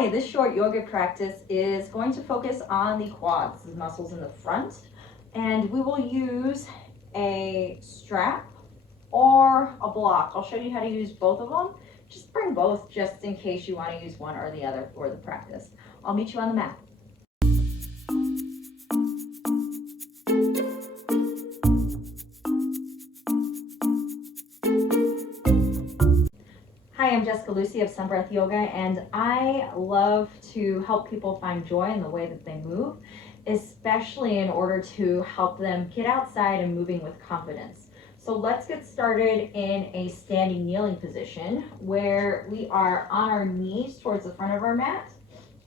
Hi, this short yoga practice is going to focus on the quads, the muscles in the front, and we will use a strap or a block. I'll show you how to use both of them. Just bring both just in case you want to use one or the other for the practice. I'll meet you on the mat. Hi, I'm Jessica Lucy of Sun Breath Yoga, and I love to help people find joy in the way that they move, especially in order to help them get outside and moving with confidence. So let's get started in a standing kneeling position where we are on our knees towards the front of our mat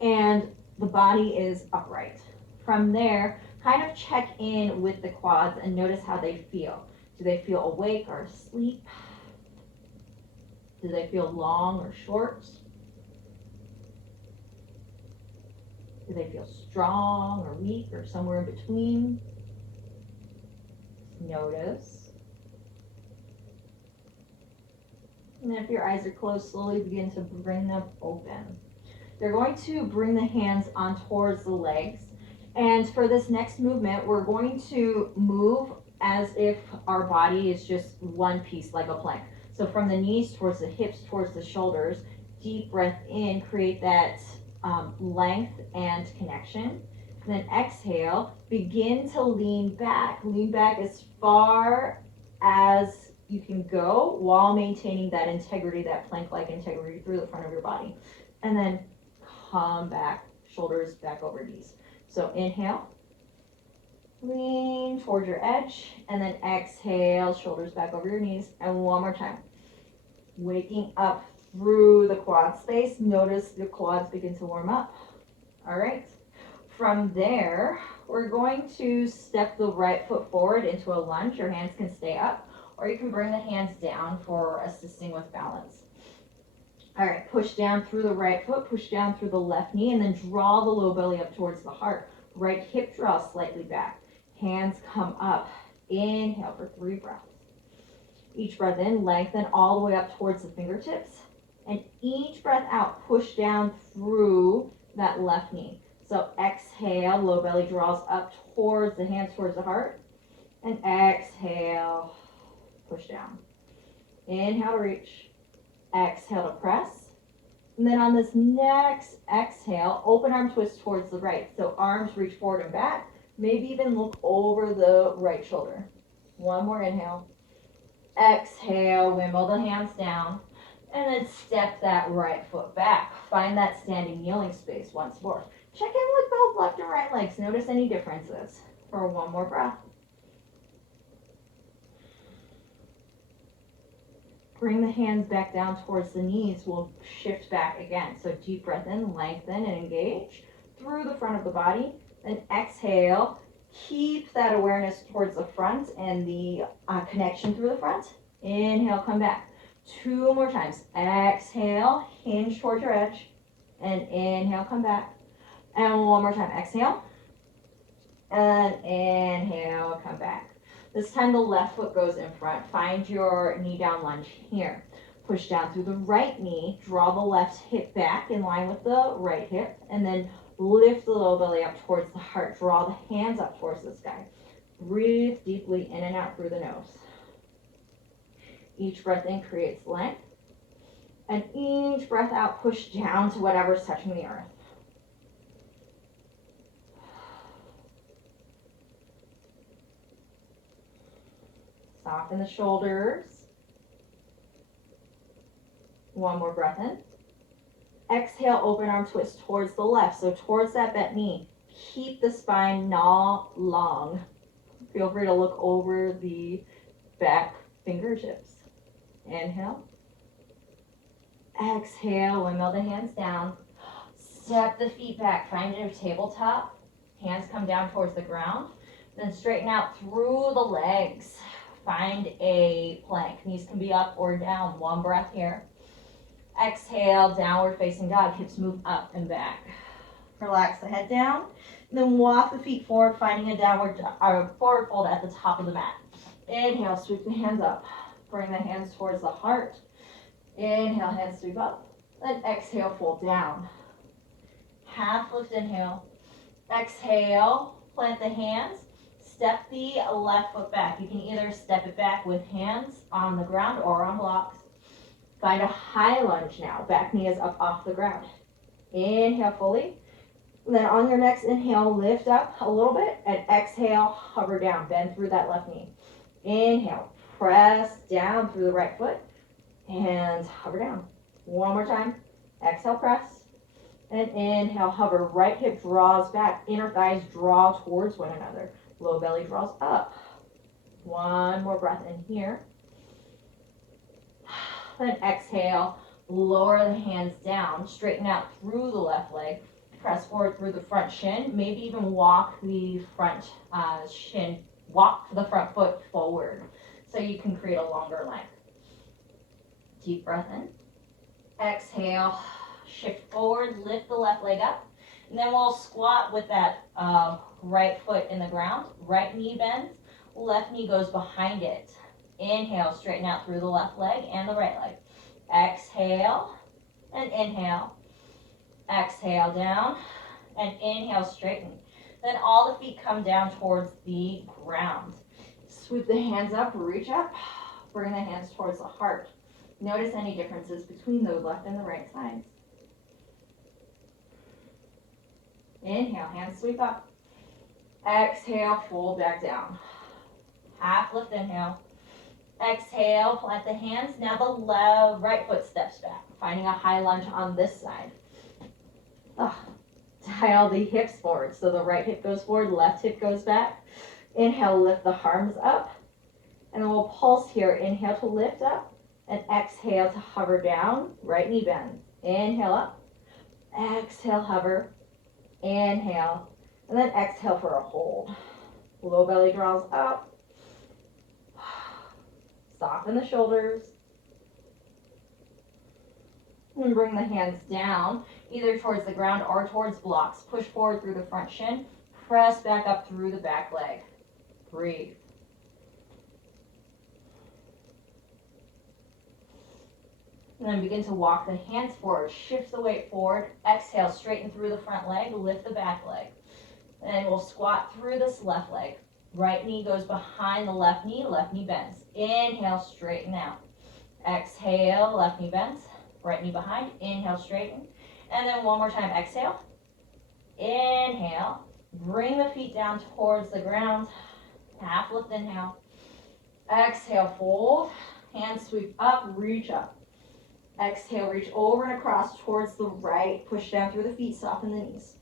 and the body is upright. From there, kind of check in with the quads and notice how they feel. Do they feel awake or asleep? Do they feel long or short? Do they feel strong or weak or somewhere in between? Just notice. And then if your eyes are closed, slowly begin to bring them open. You're going to bring the hands on towards the legs. And for this next movement, we're going to move as if our body is just one piece, like a plank. So from the knees towards the hips, towards the shoulders, deep breath in, create that length and connection. And then exhale, begin to lean back as far as you can go while maintaining that integrity, that plank-like integrity through the front of your body. And then come back, shoulders back over knees. So inhale, lean towards your edge, and then exhale, shoulders back over your knees. And one more time. Waking up through the quad space. Notice your quads begin to warm up. All right. From there, we're going to step the right foot forward into a lunge. Your hands can stay up, or you can bring the hands down for assisting with balance. All right, push down through the right foot, push down through the left knee, and then draw the low belly up towards the heart. Right hip draws slightly back. Hands come up. Inhale for 3 breaths. Each breath in, lengthen all the way up towards the fingertips. And each breath out, push down through that left knee. So exhale, low belly draws up towards the hands, towards the heart. And exhale, push down. Inhale to reach. Exhale to press. And then on this next exhale, open arm twist towards the right. So arms reach forward and back. Maybe even look over the right shoulder. One more inhale. Exhale, wimble the hands down. And then step that right foot back. Find that standing kneeling space once more. Check in with both left and right legs. Notice any differences. For one more breath. Bring the hands back down towards the knees. We'll shift back again. So deep breath in, lengthen and engage through the front of the body. Then exhale. Keep that awareness towards the front and the connection through the front. Inhale, come back. 2 more times. Exhale, hinge towards your edge. And inhale, come back. And one more time. Exhale. And inhale, come back. This time the left foot goes in front. Find your knee down lunge here. Push down through the right knee. Draw the left hip back in line with the right hip. And then lift the low belly up towards the heart. Draw the hands up towards the sky. Breathe deeply in and out through the nose. Each breath in creates length. And each breath out, push down to whatever's touching the earth. Soften the shoulders. One more breath in. Exhale, open arm twist towards the left, so towards that bent knee. Keep the spine not long. Feel free to look over the back fingertips. Inhale. Exhale, windmill the hands down. Step the feet back, find your tabletop. Hands come down towards the ground. Then straighten out through the legs. Find a plank. Knees can be up or down. One breath here. Exhale, downward facing dog. Hips move up and back. Relax the head down. And then walk the feet forward, finding a downward forward fold at the top of the mat. Inhale, sweep the hands up. Bring the hands towards the heart. Inhale, hands sweep up. Then exhale, fold down. half lift, inhale. Exhale, plant the hands, step the left foot back. You can either step it back with hands on the ground or on blocks. Find a high lunge now. Back knee is up off the ground. Inhale fully. Then on your next inhale, lift up a little bit, and exhale, hover down. Bend through that left knee. Inhale, press down through the right foot, and hover down. One more time. Exhale, press. And inhale, hover. Right hip draws back. Inner thighs draw towards one another. Low belly draws up. One more breath in here. Then exhale, lower the hands down. Straighten out through the left leg. Press forward through the front shin. Maybe even walk the front shin. Walk the front foot forward so you can create a longer length. Deep breath in. Exhale. Shift forward, lift the left leg up, and then we'll squat with that right foot in the ground. Right knee bends, left knee goes behind it. Inhale, straighten out through the left leg and the right leg. Exhale, and inhale. Exhale down, and inhale, straighten. Then all the feet come down towards the ground. Sweep the hands up, reach up, bring the hands towards the heart. Notice any differences between the left and the right sides. Inhale, hands sweep up. Exhale, fold back down. Half lift, inhale. Exhale, plant the hands. Now the right foot steps back, finding a high lunge on this side. Dial the hips forward. So the right hip goes forward, left hip goes back. Inhale, lift the arms up. And then we'll pulse here. Inhale to lift up, and exhale to hover down. Right knee bends. Inhale up. Exhale, hover. Inhale, and then exhale for a hold. Low belly draws up. Soften the shoulders. And bring the hands down, either towards the ground or towards blocks. Push forward through the front shin. Press back up through the back leg. Breathe. And then begin to walk the hands forward. Shift the weight forward. Exhale, straighten through the front leg. Lift the back leg. And then we'll squat through this left leg. Right knee goes behind the left knee bends. Inhale, straighten out. Exhale, left knee bends. Right knee behind. Inhale, straighten. And then one more time, exhale. Inhale. Bring the feet down towards the ground. Half lift, inhale. Exhale, fold. Hands sweep up, reach up. Exhale, reach over and across towards the right. Push down through the feet, soften the knees.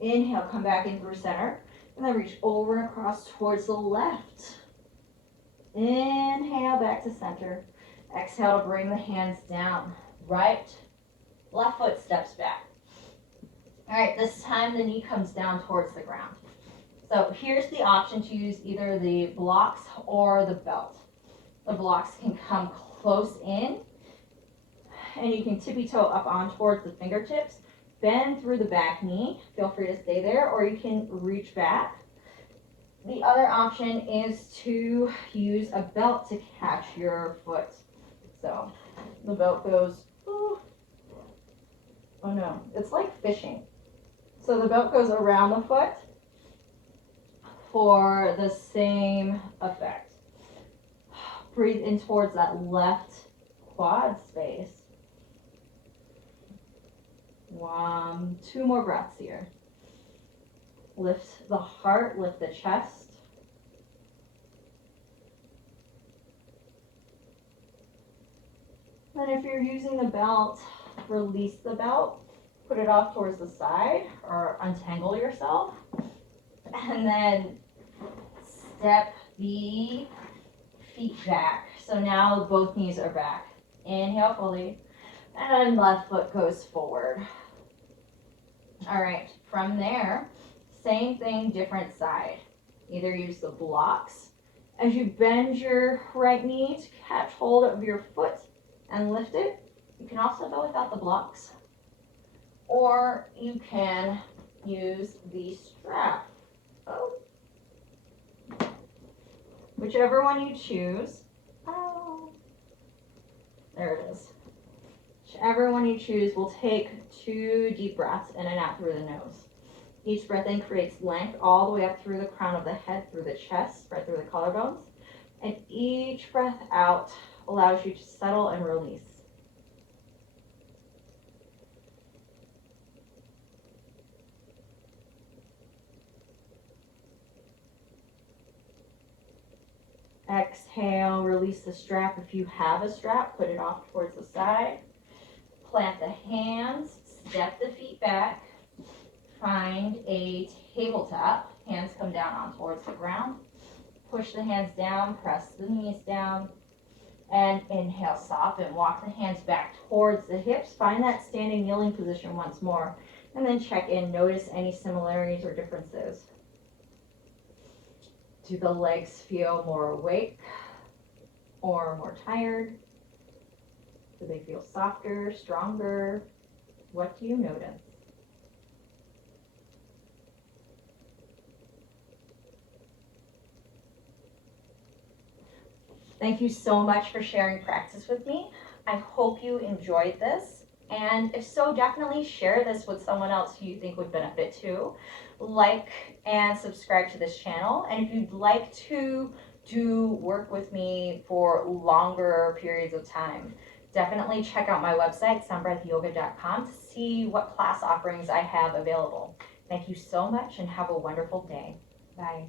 Inhale, come back in through center. And then reach over and across towards the left. Inhale, back to center. Exhale to bring the hands down. Right, left foot steps back. All right, this time the knee comes down towards the ground. So here's the option to use either the blocks or the belt. The blocks can come close in, and you can tippy toe up on towards the fingertips. Bend through the back knee. Feel free to stay there, or you can reach back. The other option is to use a belt to catch your foot. So the belt goes, oh no, it's like fishing. So the belt goes around the foot for the same effect. Breathe in towards that left quad space. Two more breaths here. Lift the heart, lift the chest. And if you're using the belt, release the belt, put it off towards the side or untangle yourself. And then step the feet back. So now both knees are back. Inhale fully, and then left foot goes forward. All right, from there, same thing, different side. Either use the blocks. As you bend your right knee to catch hold of your foot and lift it, you can also go without the blocks. Or you can use the strap. Oh. Whichever one you choose. Oh. There it is. whichever one you choose, we'll take 2 deep breaths in and out through the nose. Each breath in creates length all the way up through the crown of the head, through the chest, right through the collarbones. And each breath out allows you to settle and release. Exhale, release the strap. If you have a strap, put it off towards the side. Plant the hands, step the feet back. Find a tabletop. Hands come down on towards the ground. Push the hands down, press the knees down. And inhale, soften. Walk the hands back towards the hips. Find that standing kneeling position once more. And then check in. Notice any similarities or differences. Do the legs feel more awake or more tired? Do they feel softer, stronger? What do you notice? Thank you so much for sharing practice with me. I hope you enjoyed this. And if so, definitely share this with someone else who you think would benefit too. Like and subscribe to this channel. And if you'd like to do work with me for longer periods of time, definitely check out my website, sunbreathyoga.com, to see what class offerings I have available. Thank you so much and have a wonderful day. Bye.